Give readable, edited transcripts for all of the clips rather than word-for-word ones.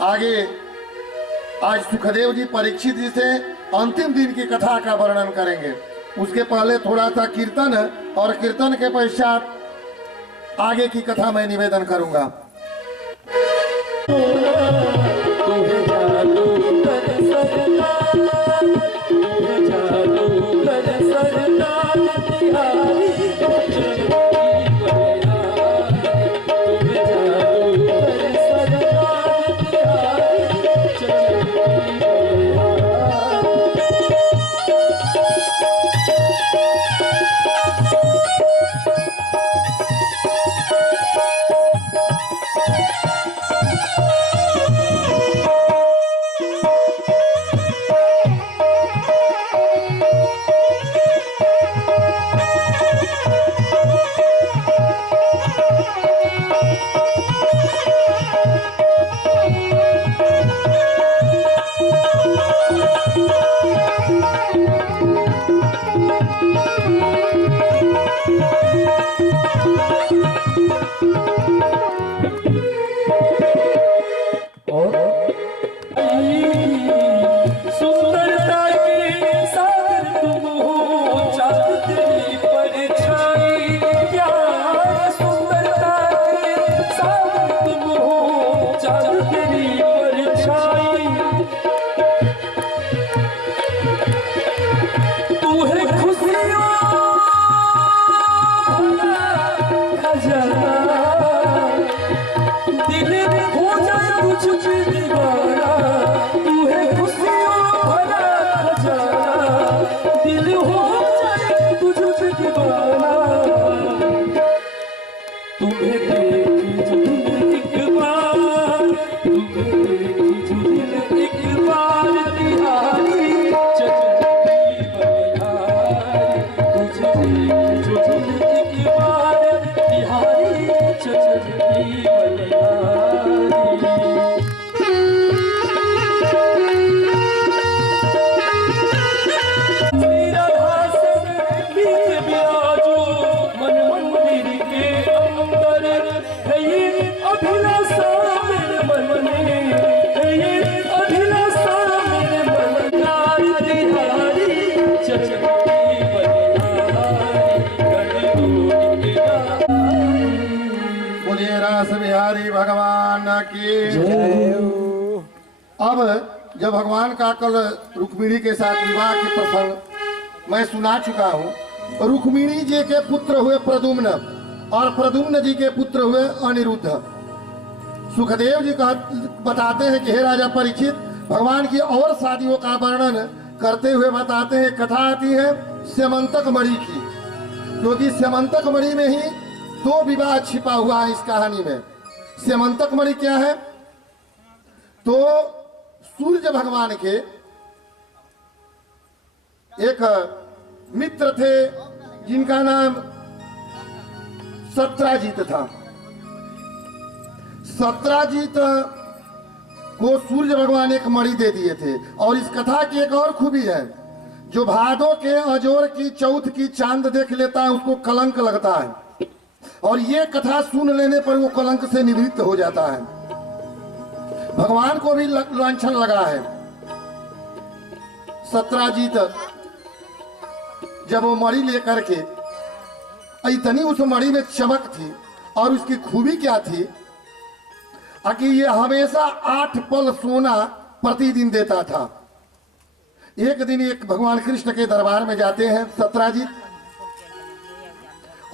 आगे आज सुखदेव जी परीक्षित जी से अंतिम दिन की कथा का वर्णन करेंगे। उसके पहले थोड़ा सा कीर्तन और कीर्तन के पश्चात आगे की कथा मैं निवेदन करूंगा। भगवान की अब जब भगवान का कल रुक्मिणी के साथ विवाह के प्रसंग मैं सुना चुका हूँ। रुक्मिणी जी के पुत्र हुए प्रद्युम्न और प्रद्युम्न जी के पुत्र हुए अनिरुद्ध। सुखदेव जी बताते हैं कि हे राजा परीक्षित, भगवान की और शादियों का वर्णन करते हुए बताते हैं, कथा आती है स्यमंतक मणि की, क्योंकि स्यमंतक मणि में ही दो विवाह छिपा हुआ है इस कहानी में। स्यमंतक मणि क्या है? तो सूर्य भगवान के एक मित्र थे जिनका नाम सत्राजित था। सत्राजित को सूर्य भगवान एक मणि दे दिए थे। और इस कथा की एक और खूबी है, जो भादों के अजोर की चौथ की चांद देख लेता है उसको कलंक लगता है, और ये कथा सुन लेने पर वो कलंक से निवृत्त हो जाता है। भगवान को भी लांछन लगा है। सत्राजित जब वो मणि लेकर के, इतनी उस मणि में चमक थी और उसकी खूबी क्या थी कि ये हमेशा 8 पल सोना प्रतिदिन देता था। एक दिन एक भगवान कृष्ण के दरबार में जाते हैं सत्राजित,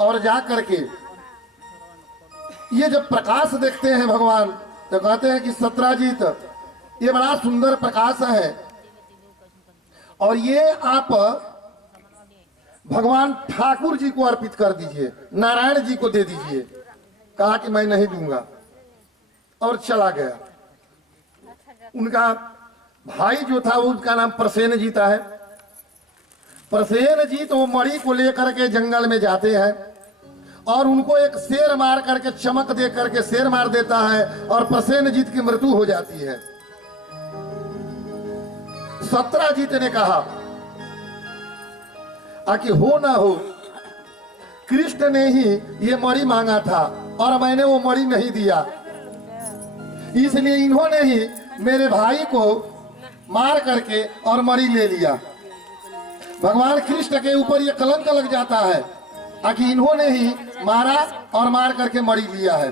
और जा करके ये जब प्रकाश देखते हैं भगवान तो कहते हैं कि सत्राजित ये बड़ा सुंदर प्रकाश है, और ये आप भगवान ठाकुर जी को अर्पित कर दीजिए, नारायण जी को दे दीजिए। कहा कि मैं नहीं दूंगा, और चला गया। उनका भाई जो था उसका नाम प्रसेनजीत है। प्रसेनजीत वो मणि को लेकर के जंगल में जाते हैं और उनको एक शेर मार करके, चमक दे करके शेर मार देता है और प्रसेनजीत की मृत्यु हो जाती है। सत्राजित ने कहा कि हो ना हो, कृष्ण ने ही ये मणि मांगा था और मैंने वो मणि नहीं दिया, इसलिए इन्होंने ही मेरे भाई को मार करके और मणि ले लिया। भगवान कृष्ण के ऊपर ये कलंक लग जाता है कि इन्होंने ही मारा और मार करके मणि लिया है।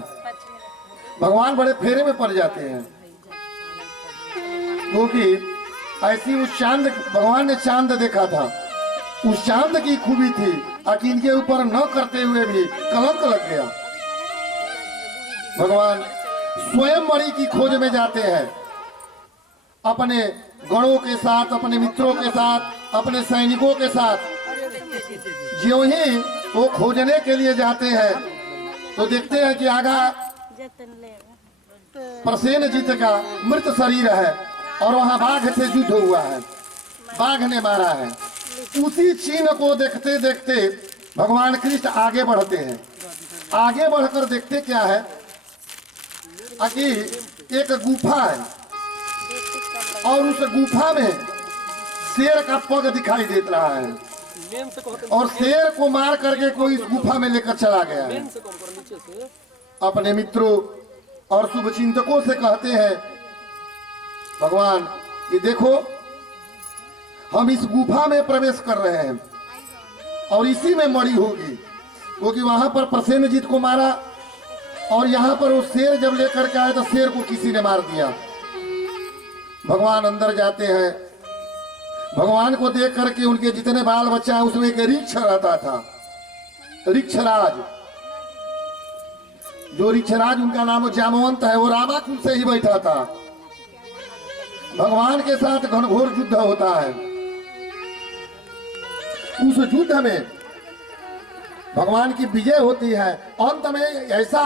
भगवान बड़े फेरे में पड़ जाते हैं, क्योंकि ऐसी उस चांद, भगवान ने चांद देखा था, उस चांद की खूबी थी कि इनके ऊपर न करते हुए भी कलंक लग गया। भगवान स्वयं मणि की खोज में जाते हैं, अपने गणों के साथ, अपने मित्रों के साथ, अपने सैनिकों के साथ। जो ही वो खोजने के लिए जाते हैं तो देखते हैं कि आगा प्रसेनजीत का मृत शरीर है और वहां बाघ से युद्ध हुआ है, बाघ ने मारा है। उसी चिन्ह को देखते देखते भगवान कृष्ण आगे बढ़ते हैं। आगे बढ़कर देखते क्या है कि एक गुफा है और उस गुफा में शेर का पग दिखाई देत रहा है और शेर को मार करके कोई इस गुफा में लेकर चला गया है। अपने मित्रों और शुभचिंतकों से कहते हैं, भगवान ये देखो हम इस गुफा में प्रवेश कर रहे हैं और इसी में मणि होगी, क्योंकि वहां पर प्रसेनजीत को मारा और यहाँ पर वो शेर जब लेकर के आए तो शेर को किसी ने मार दिया। भगवान अंदर जाते हैं, भगवान को देख करके उनके जितने बाल बच्चा है उसमें एक ऋक्ष रहता था, ऋक्षराज। जो ऋक्षराज उनका नाम जामवंत है, वो रामाकुल से ही बैठा था। भगवान के साथ घनघोर युद्ध होता है। उस युद्ध में भगवान की विजय होती है। अंत में ऐसा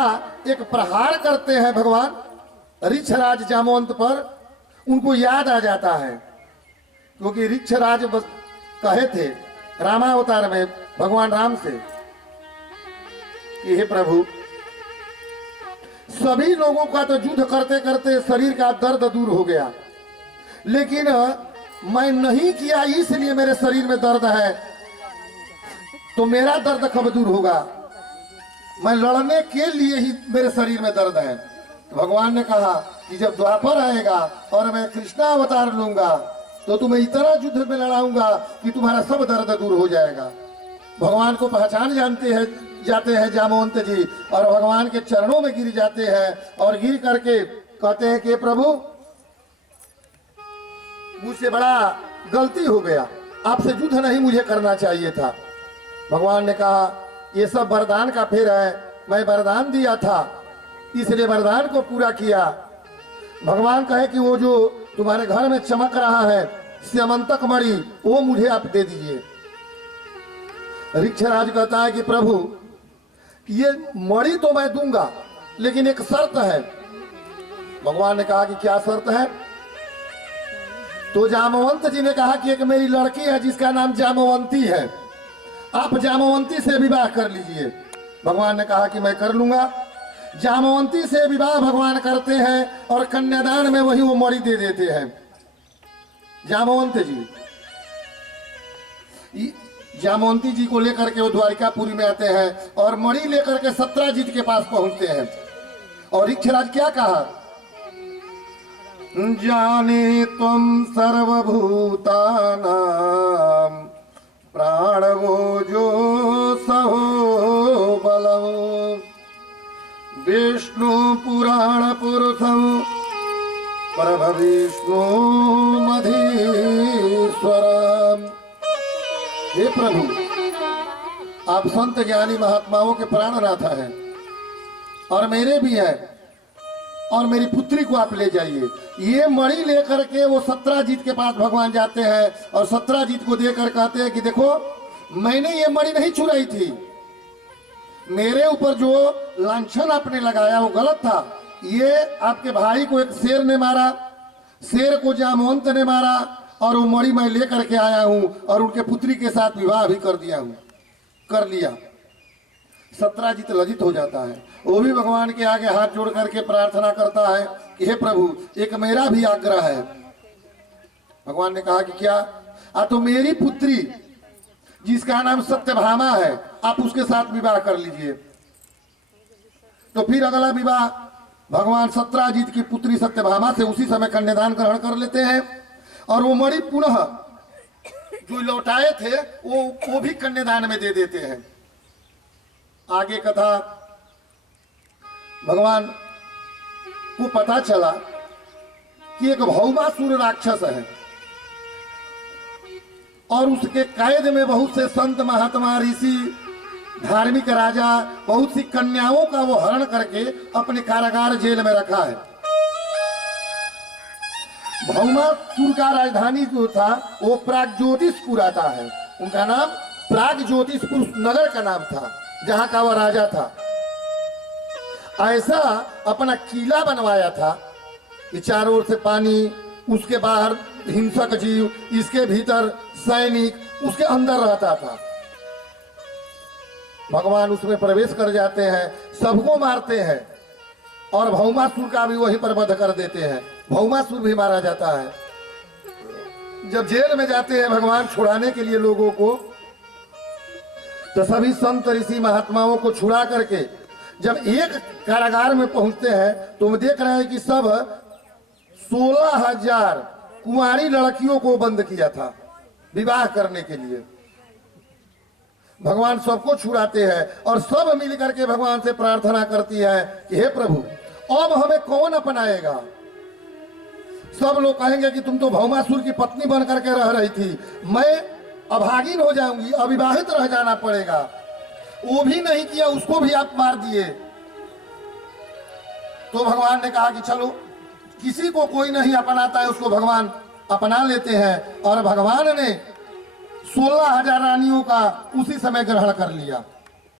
एक प्रहार करते हैं भगवान ऋक्षराज जामवंत पर, उनको याद आ जाता है, क्योंकि ऋक्षराज कहे थे रामावतार में भगवान राम से कि हे प्रभु, सभी लोगों का तो युद्ध करते करते शरीर का दर्द दूर हो गया, लेकिन मैं नहीं किया इसलिए मेरे शरीर में दर्द है, तो मेरा दर्द कब दूर होगा? मैं लड़ने के लिए ही मेरे शरीर में दर्द है। तो भगवान ने कहा कि जब द्वापर आएगा और मैं कृष्णा अवतार लूंगा तो तुम्हें इतना युद्ध में लड़ाऊंगा कि तुम्हारा सब दर्द दूर हो जाएगा। भगवान को पहचान जाते हैं जामवंत जी और भगवान के चरणों में गिर जाते हैं और गिर करके कहते हैं कि प्रभु मुझसे बड़ा गलती हो गया, आपसे युद्ध नहीं मुझे करना चाहिए था। भगवान ने कहा ये सब वरदान का फेर है, मैं वरदान दिया था इसलिए वरदान को पूरा किया। भगवान कहे कि वो जो तुम्हारे घर में चमक रहा है स्यमंतक मणि, वो मुझे आप दे दीजिए। ऋक्षराज कहता है कि प्रभु ये मणि तो मैं दूंगा, लेकिन एक शर्त है। भगवान ने कहा कि क्या शर्त है? तो जामवंत जी ने कहा कि एक मेरी लड़की है जिसका नाम जामवंती है, आप जामवंती से विवाह कर लीजिए। भगवान ने कहा कि मैं कर लूंगा। जामवंती से विवाह भगवान करते हैं और कन्यादान में वही वो मणि दे देते हैं। जामवंत जी जामवंती जी को लेकर के वो द्वारिकापुरी में आते हैं और मणि लेकर के सत्राजित के पास पहुंचते हैं। और ऋक्षराज क्या कहा? जाने तुम सर्वभूतानां प्राणवो जो सहो बलवो विष्णु पुराण पुरुषं परमविष्णु मधीश्वरम्। हे प्रभु, आप संत ज्ञानी महात्माओं के प्राणनाथ हैं और मेरे भी हैं, और मेरी पुत्री को आप ले जाइए। ये मणि लेकर के वो सत्राजीत के पास भगवान जाते हैं और सत्राजीत को देकर कहते हैं कि देखो मैंने ये मणि नहीं चुराई थी, मेरे ऊपर जो लांछन आपने लगाया वो गलत था। ये आपके भाई को एक शेर ने मारा, शेर को जामवंत ने मारा और वो मणि मैं लेकर के आया हूं और उनके पुत्री के साथ विवाह भी कर लिया। सत्राजित लज्जित हो जाता है, वो भी भगवान के आगे हाथ जोड़ करके प्रार्थना करता है कि हे प्रभु एक मेरा भी आग्रह है। भगवान ने कहा कि क्या? तो मेरी पुत्री जिसका नाम सत्यभामा है आप उसके साथ विवाह कर लीजिए। तो फिर अगला विवाह भगवान सत्राजीत की पुत्री सत्यभामा से उसी समय कन्यादान ग्रहण कर लेते हैं और वो मणि पुनः जो लौटाए थे वो भी कन्यादान में दे देते हैं। आगे कथा, भगवान को पता चला कि एक भौमासुर राक्षस है और उसके कैद में बहुत से संत महात्मा ऋषि धार्मिक राजा बहुत सी कन्याओं का वो हरण करके अपने कारागार जेल में रखा है। भौमासुर का राजधानी जो था वो प्रागज्योतिषपुर आता है। उनका नाम प्रागज्योतिषपुर नगर का नाम था जहां का वह राजा था। ऐसा अपना किला बनवाया था कि चारों ओर से पानी, उसके बाहर हिंसक जीव, इसके भीतर सैनिक, उसके अंदर रहता था। भगवान उसमें प्रवेश कर जाते हैं, सबको मारते हैं और भौमासुर का भी वहीं पर वध कर देते हैं। भौमासुर भी मारा जाता है। जब जेल में जाते हैं भगवान छुड़ाने के लिए लोगों को, तो सभी संत ऋषि महात्माओं को छुड़ा करके जब एक कारागार में पहुंचते हैं तो हम देख रहे हैं कि सब 16,000 कुंवारी लड़कियों को बंद किया था विवाह करने के लिए। भगवान सबको छुड़ाते हैं और सब मिलकर के भगवान से प्रार्थना करती है कि हे प्रभु, अब हमें कौन अपनाएगा। सब लोग कहेंगे कि तुम तो भौमासुर की पत्नी बन करके रह रही थी, मैं अभागिन हो जाऊंगी, अविवाहित रह जाना पड़ेगा। वो भी नहीं किया, उसको भी आप मार दिए। तो भगवान ने कहा कि चलो, किसी को कोई नहीं अपनाता है उसको भगवान अपना लेते हैं और भगवान ने 16,000 रानियों का उसी समय ग्रहण कर लिया।